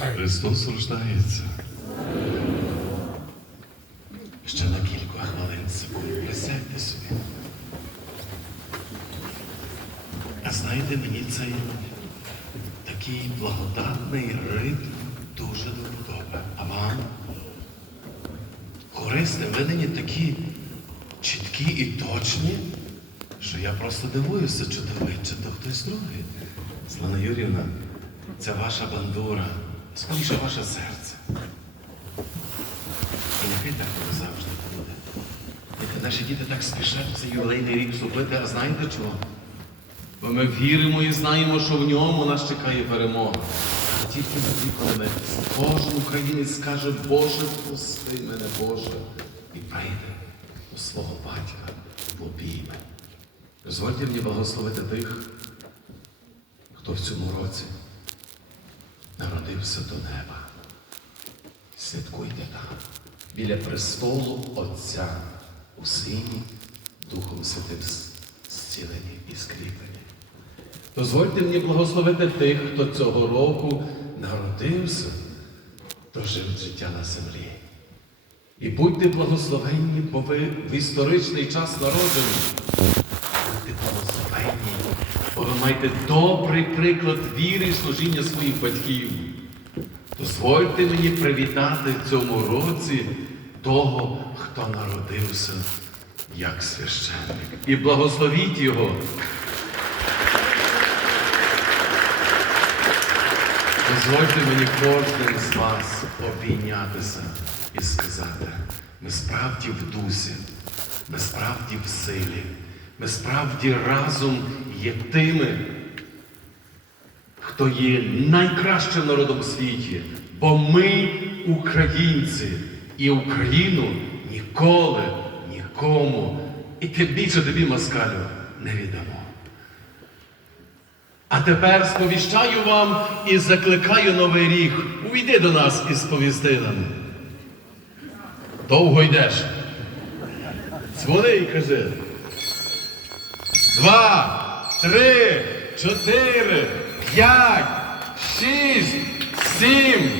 Христос рождається. Ще на кілька хвилин секунд присядьте собі. А знаєте, мені цей такий благодатний ритм дуже до вподоби. А вам? Корисне, ви такі чіткі і точні, що я просто дивуюся, чи то ви, чи то хтось другий. Слана Юрівна, це ваша бандура, скоріше ваше серце. І нехай так воно завжди буде. Нехай наші діти так спішать цей ювілейний рік вступити, а знаєте чого? Бо ми віримо і знаємо, що в ньому нас чекає перемога. А тільки тоді, коли кожен українець скаже, Боже, прости мене, Боже, і прийде до свого батька в обійми. Дозвольте мені благословити тих, хто в цьому році народився до неба. Святкуйте там, біля престолу Отця у Сині, Духом Святим зцілені і скріплені. Дозвольте мені благословити тих, хто цього року народився, дожив життя на землі. І будьте благословенні, бо ви в історичний час народжені. Будьте благословенні, бо ви маєте добрий приклад віри і служіння своїх батьків. Дозвольте мені привітати в цьому році того, хто народився як священник. І благословіть його. Дозвольте мені кожним з вас обійнятися і сказати, ми справді в дусі, ми справді в силі, ми справді разом є тими, хто є найкращим народом у світі, бо ми українці, і Україну ніколи, нікому, і тим більше тобі, москалю, не віддамо. А тепер сповіщаю вам і закликаю новий рік. Увійди до нас і сповісти нам. Довго йдеш. Дзвони і кажи. Два, три, чотири, п'ять, шість, сім,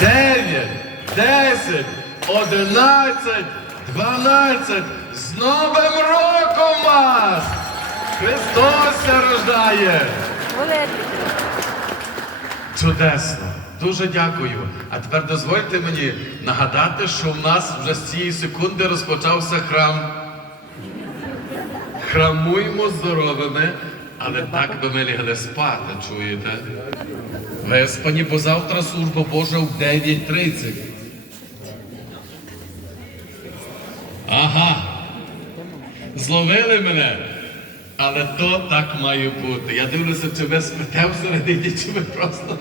дев'ять, десять, одинадцять, дванадцять. З Новим роком вас! Христос рождає! Чудесно! Дуже дякую. А тепер дозвольте мені нагадати, що в нас вже з цієї секунди розпочався храм. Храмуємо здоровими, але так би ми лягли спати, чуєте? Виспані, бо завтра служба Божа в 9.30. Ага. Зловили мене. Але то так має бути. Я дивлюся, чи ви спите всередині, чи ви просто